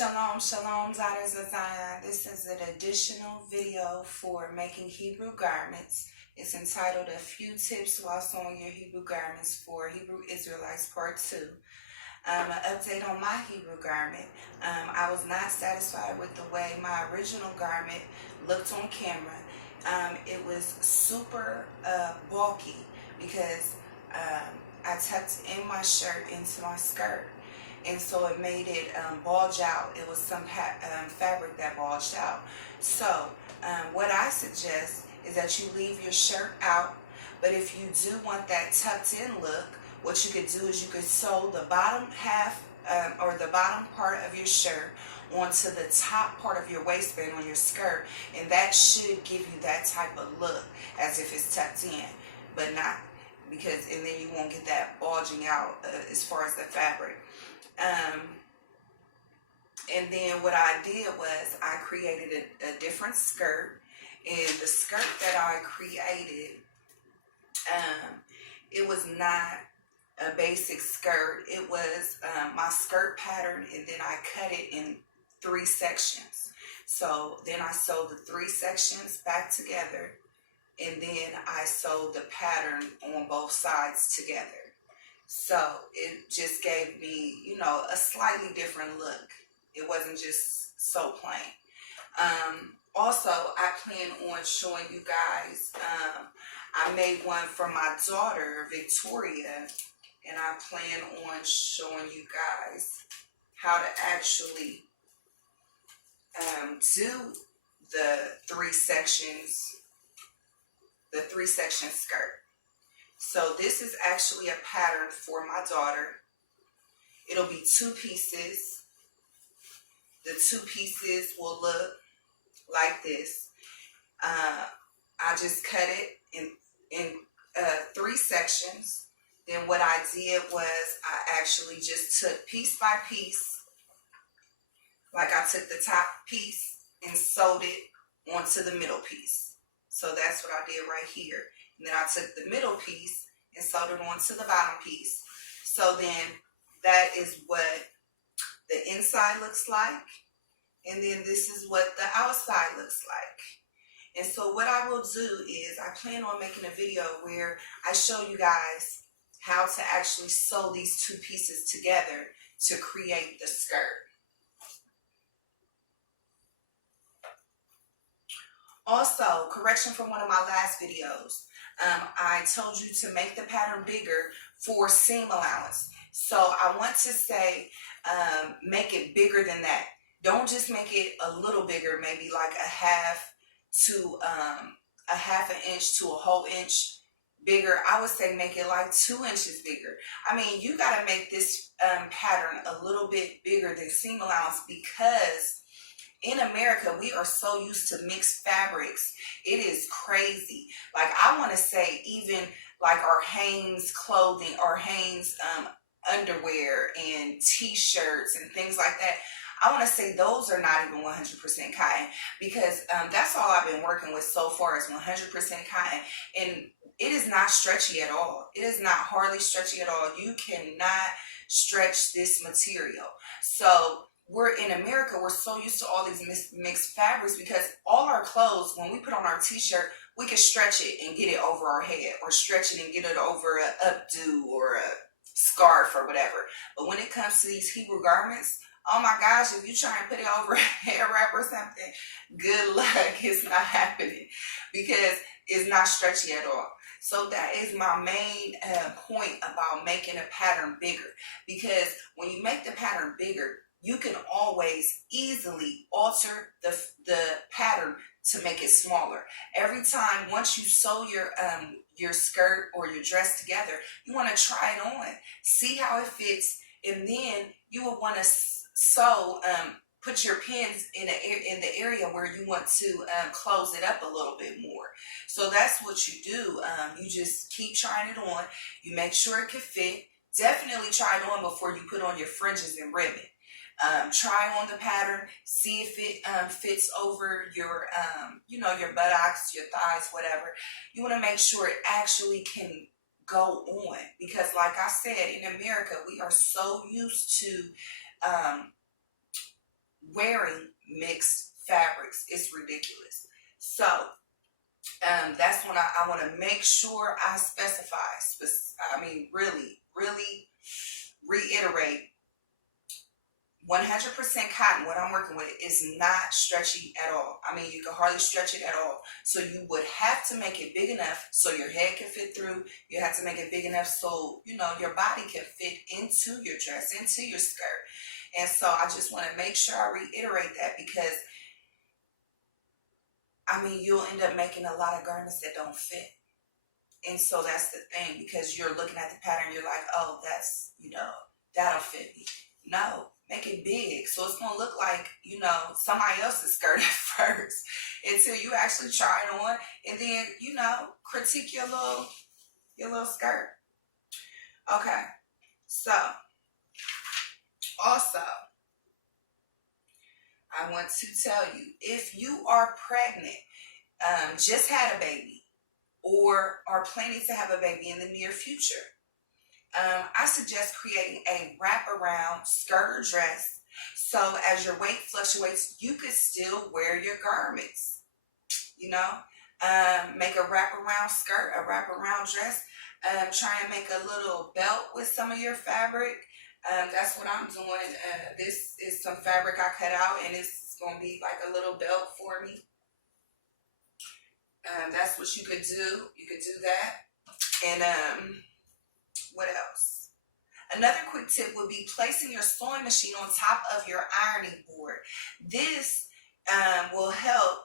Shalom, shalom, daughters of Zion. This is an additional video for making Hebrew garments. It's entitled A Few Tips While Sewing Your Hebrew Garments for Hebrew Israelites Part 2. An update on my Hebrew garment. I was not satisfied with the way my original garment looked on camera. It was super bulky because I tucked in my shirt into my skirt. And so it made it bulge out. It was some fabric that bulged out. So what I suggest is that you leave your shirt out. But if you do want that tucked in look, what you could do is you could sew the bottom half or the bottom part of your shirt onto the top part of your waistband on your skirt. And that should give you that type of look as if it's tucked in, but not. And then you won't get that bulging out as far as the fabric. And then what I did was I created a different skirt, and the skirt that I created, it was not a basic skirt. It was my skirt pattern, and then I cut it in 3 sections. So then I sewed the 3 sections back together, and then I sewed the pattern on both sides together. So it just gave me, a slightly different look. It wasn't just so plain. Also, I plan on showing you guys, I made one for my daughter, Victoria, and I plan on showing you guys how to actually do the 3 sections, the 3-section skirt. So this is actually a pattern for my daughter. It'll be 2 pieces. The 2 pieces will look like this. I just cut it in 3 sections. Then what I did was I actually just took piece by piece. Like I took the top piece and sewed it onto the middle piece. So that's what I did right here. And then I took the middle piece and sewed it onto the bottom piece. So then that is what the inside looks like. And then this is what the outside looks like. And so what I will do is I plan on making a video where I show you guys how to actually sew these 2 pieces together to create the skirt. Also, correction from one of my last videos. I told you to make the pattern bigger for seam allowance. So I want to say make it bigger than that. Don't just make it a little bigger, maybe like a half an inch to a whole inch bigger. I would say make it like 2 inches bigger. I mean, you got to make this pattern a little bit bigger than seam allowance because in America, we are so used to mixed fabrics. It is crazy. Like, I want to say even like our Hanes clothing, our Hanes underwear and t-shirts and things like that. I want to say those are not even 100% cotton because that's all I've been working with so far is 100% cotton. And it is not stretchy at all. It is not hardly stretchy at all. You cannot stretch this material. So we're in America, we're so used to all these mixed fabrics because all our clothes, when we put on our t-shirt, we can stretch it and get it over our head or stretch it and get it over an updo or a scarf or whatever. But when it comes to these Hebrew garments, oh my gosh, if you try and put it over a hair wrap or something, good luck. It's not happening because it's not stretchy at all. So that is my main point about making a pattern bigger, because when you make the pattern bigger, you can always easily alter the pattern to make it smaller. Every time, once you sew your skirt or your dress together, you want to try it on, see how it fits, and then you will want to sew, put your pins in the area where you want to close it up a little bit more. So that's what you do. You just keep trying it on. You make sure it can fit. Definitely try it on before you put on your fringes and ribbon. Try on the pattern, see if it fits over your, your buttocks, your thighs, whatever. You want to make sure it actually can go on because, like I said, in America, we are so used to wearing mixed fabrics. It's ridiculous. So that's when I want to make sure I specify, really reiterate, 100% cotton, what I'm working with, is not stretchy at all. I mean, you can hardly stretch it at all. So you would have to make it big enough so your head can fit through. You have to make it big enough so, your body can fit into your dress, into your skirt. And so I just want to make sure I reiterate that, because you'll end up making a lot of garments that don't fit. And so that's the thing, because you're looking at the pattern, you're like, oh, that's, that'll fit me. No, make it big. So it's going to look like, somebody else's skirt at first, until you actually try it on, and then, critique your little skirt. Okay. So also, I want to tell you, if you are pregnant, just had a baby, or are planning to have a baby in the near future, I suggest creating a wraparound skirt or dress, so as your weight fluctuates, you could still wear your garments. Make a wraparound skirt, a wraparound dress. Try and make a little belt with some of your fabric. That's what I'm doing. This is some fabric I cut out, and it's going to be like a little belt for me. That's what you could do. You could do that. And what else? Another quick tip would be placing your sewing machine on top of your ironing board. This will help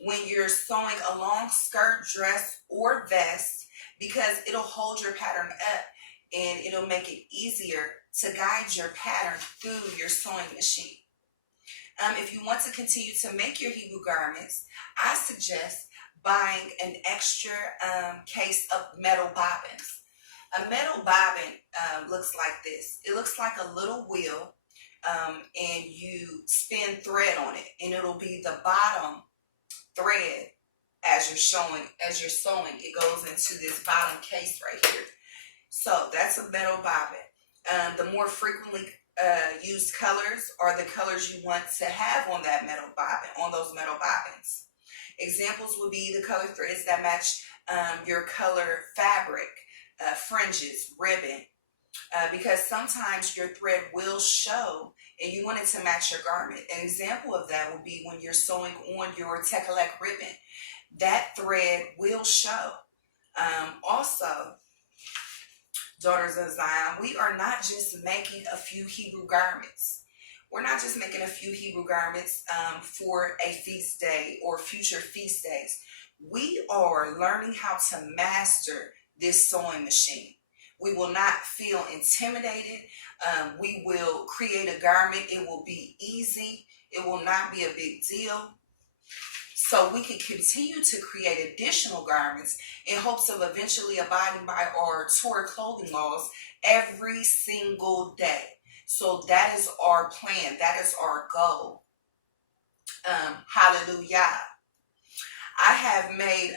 when you're sewing a long skirt, dress, or vest, because it'll hold your pattern up, and it'll make it easier to guide your pattern through your sewing machine. If you want to continue to make your Hebrew garments, I suggest buying an extra case of metal bobbins. A metal bobbin looks like this. It looks like a little wheel, and you spin thread on it, and it'll be the bottom thread as you're sewing. It goes into this bottom case right here. So that's a metal bobbin. The more frequently used colors are the colors you want to have on that metal bobbin, on those metal bobbins. Examples would be the color threads that match your color fabric, fringes, ribbon, because sometimes your thread will show and you want it to match your garment. An example of that would be when you're sewing on your tekelek ribbon. That thread will show. Also, daughters of Zion, we are not just making a few Hebrew garments. We're not just making a few Hebrew garments for a feast day or future feast days. We are learning how to master this sewing machine. We will not feel intimidated. We will create a garment. It will be easy. It will not be a big deal. So we can continue to create additional garments in hopes of eventually abiding by our Torah clothing laws every single day. So that is our plan. That is our goal. Hallelujah. I have made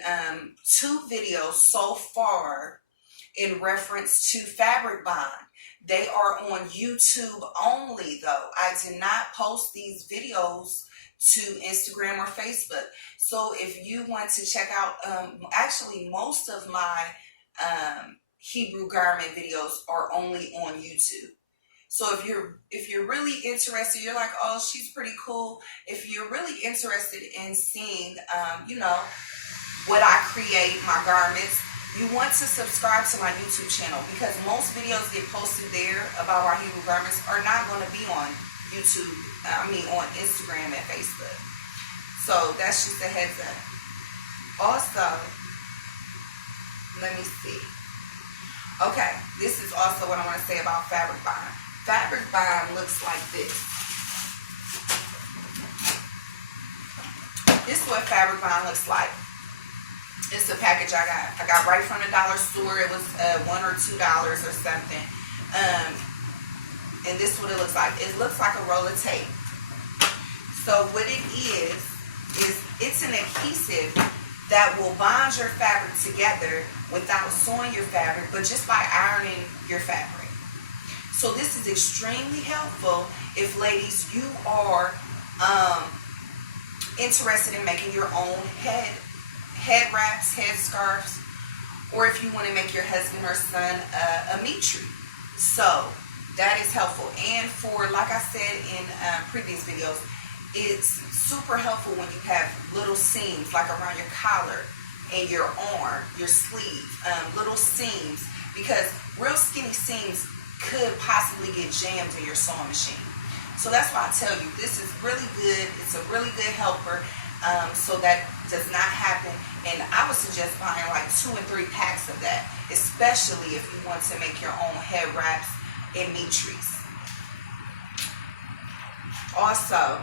2 videos so far in reference to fabric bond. They are on YouTube only, though. I did not post these videos to Instagram or Facebook. So if you want to check out, actually most of my Hebrew garment videos are only on YouTube. So if you're really interested, you're like, oh, she's pretty cool. If you're really interested in seeing, what I create, my garments, you want to subscribe to my YouTube channel, because most videos get posted there about our Hebrew garments are not going to be on YouTube, on Instagram and Facebook. So that's just a heads up. Also, let me see. Okay, this is also what I want to say about fabric bond. Fabric bond looks like this. This is what fabric bond looks like. It's a package I got right from the dollar store. It was $1 or $2 or something. And this is what it looks like. It looks like a roll of tape. So what it is it's an adhesive that will bond your fabric together without sewing your fabric, but just by ironing your fabric. So this is extremely helpful if ladies, you are interested in making your own head wraps, head scarves, or if you want to make your husband or son a meat tree. So that is helpful. And for, like I said in previous videos, it's super helpful when you have little seams like around your collar and your arm, your sleeve, little seams, because real skinny seams could possibly get jammed in your sewing machine. So that's why I tell you, this is really good. It's a really good helper, so that does not happen. And I would suggest buying like 2 and 3 packs of that, especially if you want to make your own head wraps and meat trees. Also,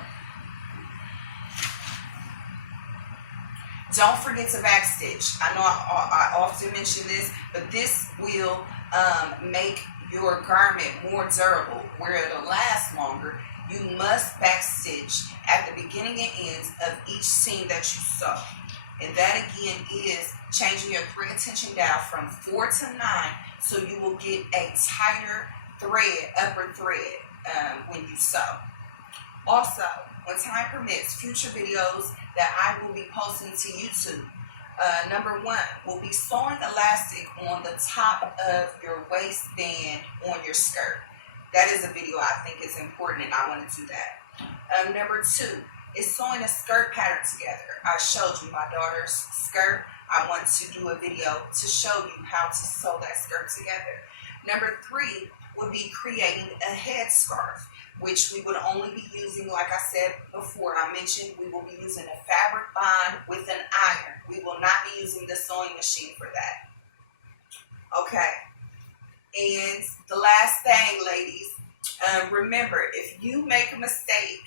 don't forget to backstitch. I know I often mention this, but this will make your garment more durable, where it'll last longer. You must backstitch at the beginning and ends of each seam that you sew. And that again is changing your thread tension dial from 4 to 9, so you will get a tighter thread, upper thread, when you sew. Also, when time permits, future videos that I will be posting to YouTube. Number 1 will be sewing elastic on the top of your waistband on your skirt. That is a video I think is important, and I want to do that. Number 2 is sewing a skirt pattern together. I showed you my daughter's skirt. I want to do a video to show you how to sew that skirt together. Number 3 would be creating a headscarf, which we would only be using, like I said before, I mentioned we will be using a fabric bond with an iron. We will not be using the sewing machine for that. Okay. And the last thing, ladies, remember, if you make a mistake,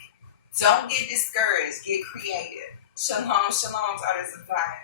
don't get discouraged. Get creative. Shalom, shalom, daughters of fire.